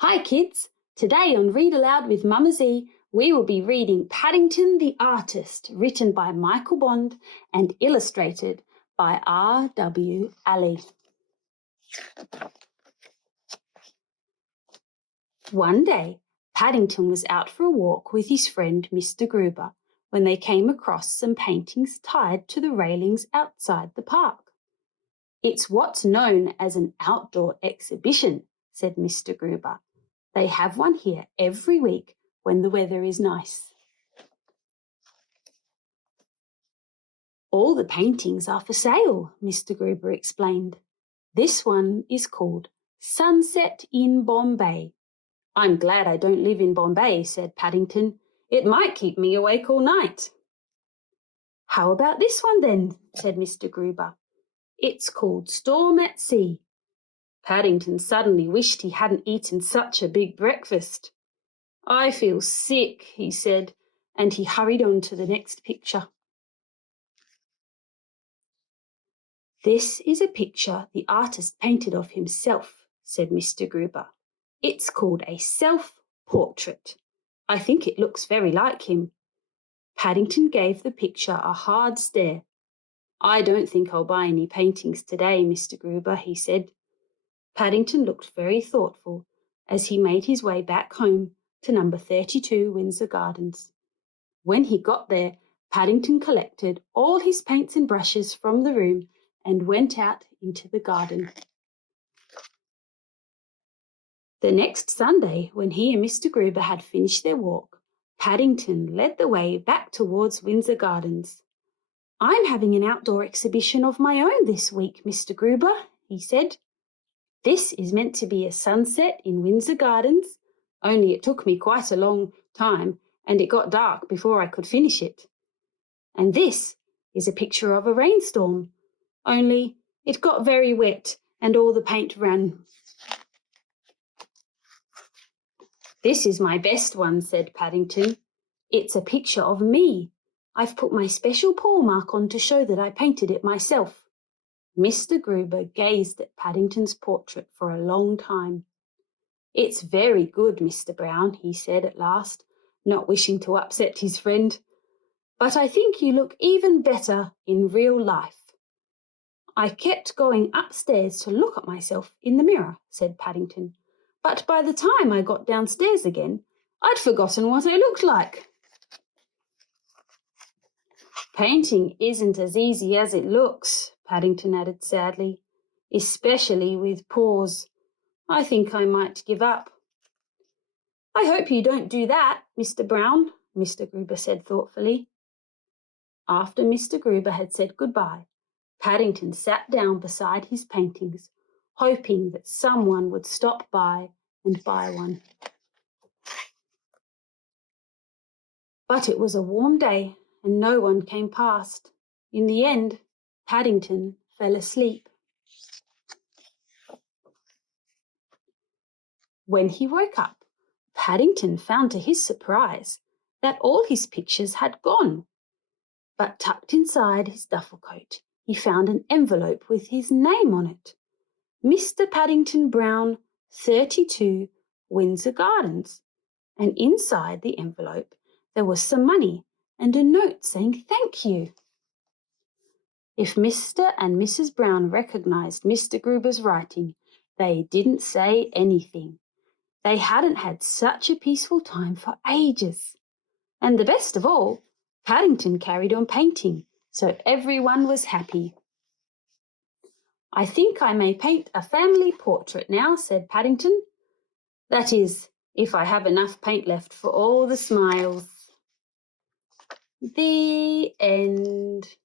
Hi kids! Today on Read Aloud with Mama Z, we will be reading Paddington the Artist, written by Michael Bond and illustrated by R.W. Alley. One day, Paddington was out for a walk with his friend Mr. Gruber when they came across some paintings tied to the railings outside the park. "It's what's known as an outdoor exhibition," said Mr. Gruber. "They have one here every week when the weather is nice." "All the paintings are for sale," Mr. Gruber explained. "This one is called Sunset in Bombay." "I'm glad I don't live in Bombay," said Paddington. "It might keep me awake all night." "How about this one then?" said Mr. Gruber. "It's called Storm at Sea." Paddington suddenly wished he hadn't eaten such a big breakfast. "I feel sick," he said, and he hurried on to the next picture. "This is a picture the artist painted of himself," said Mr. Gruber. "It's called a self-portrait. I think it looks very like him." Paddington gave the picture a hard stare. "I don't think I'll buy any paintings today, Mr. Gruber," he said. Paddington looked very thoughtful as he made his way back home to number 32 Windsor Gardens. When he got there, Paddington collected all his paints and brushes from the room and went out into the garden. The next Sunday, when he and Mr. Gruber had finished their walk, Paddington led the way back towards Windsor Gardens. "I'm having an outdoor exhibition of my own this week, Mr. Gruber," he said. "This is meant to be a sunset in Windsor Gardens, only it took me quite a long time and it got dark before I could finish it. And this is a picture of a rainstorm, only it got very wet and all the paint ran." "This is my best one," said Paddington. "It's a picture of me. I've put my special paw mark on to show that I painted it myself." Mr. Gruber gazed at Paddington's portrait for a long time. "It's very good, Mr. Brown," he said at last, not wishing to upset his friend. "But I think you look even better in real life." "I kept going upstairs to look at myself in the mirror," said Paddington, "but by the time I got downstairs again, I'd forgotten what I looked like." "Painting isn't as easy as it looks," Paddington added sadly, "especially with paws. I think I might give up." "I hope you don't do that, Mr. Brown," Mr. Gruber said thoughtfully. After Mr. Gruber had said goodbye, Paddington sat down beside his paintings, hoping that someone would stop by and buy one. But it was a warm day and no one came past. In the end, Paddington fell asleep. When he woke up, Paddington found to his surprise that all his pictures had gone. But tucked inside his duffel coat, he found an envelope with his name on it. "Mr. Paddington Brown, 32 Windsor Gardens." And inside the envelope there was some money and a note saying thank you. If Mr. and Mrs. Brown recognized Mr. Gruber's writing, they didn't say anything. They hadn't had such a peaceful time for ages. And the best of all, Paddington carried on painting, so everyone was happy. "I think I may paint a family portrait now," said Paddington. "That is, if I have enough paint left for all the smiles." The end.